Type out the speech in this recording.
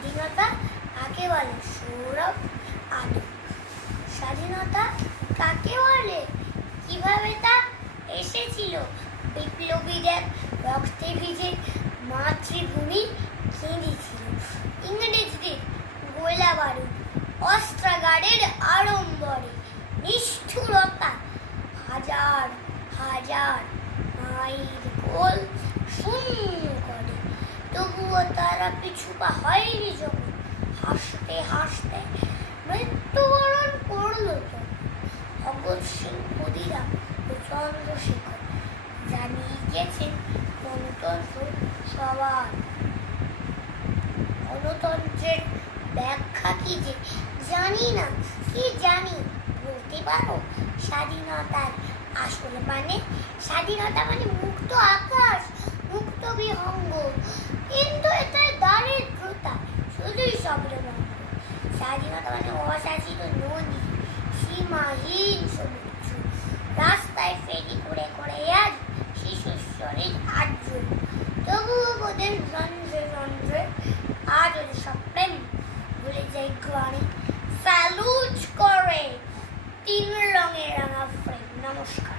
স্বাধীনতা কাকে বলে? সৌরভ আদক। স্বাধীনতা কাকে বলে? কিভাবে তা এসেছিল? বিপ্লবীদের রক্তে ভিজে মাতৃভূমি কেঁদেছিল। ইংরেজদের গোলা বারুদ অস্ত্রাগারের আড়ম্বরে নিষ্ঠুরতা হাজার হাজার মাইল গোল শূন্য করে। তবুও তারা পিছুপা হয়নি যখন হাসতে হাসতে মৃত্যুবরণ করলো। ভগৎ সিং, ক্ষুদিরাম ও চন্দ্রশেখর জানিয়ে গেছেন গণতন্ত্র সবার। গণতন্ত্রের ব্যাখ্যা কি যে জানি না, কি জানি বলতে পারো? স্বাধীনতার আসল মানে? স্বাধীনতা মানে মুক্ত আকাশ, মুক্ত বিহঙ্গ, কিন্তু এটা দারিদ্রতা, শুধুই শব্দভঙ্গ। স্বাধীনতা মানে অশাসিত নদী, সীমাহীন সমুদ্র, রাস্তায় ফেরি করে করে আজ শিশু শরীর আর্য। তবুও ওদের রন্ধ্রে রন্ধ্রে আজ ওদের সব প্রেম ভুলে যায় গ্লানি। স্যালুট করে 3 রঙের রাঙা ফ্রেম। নমস্কার।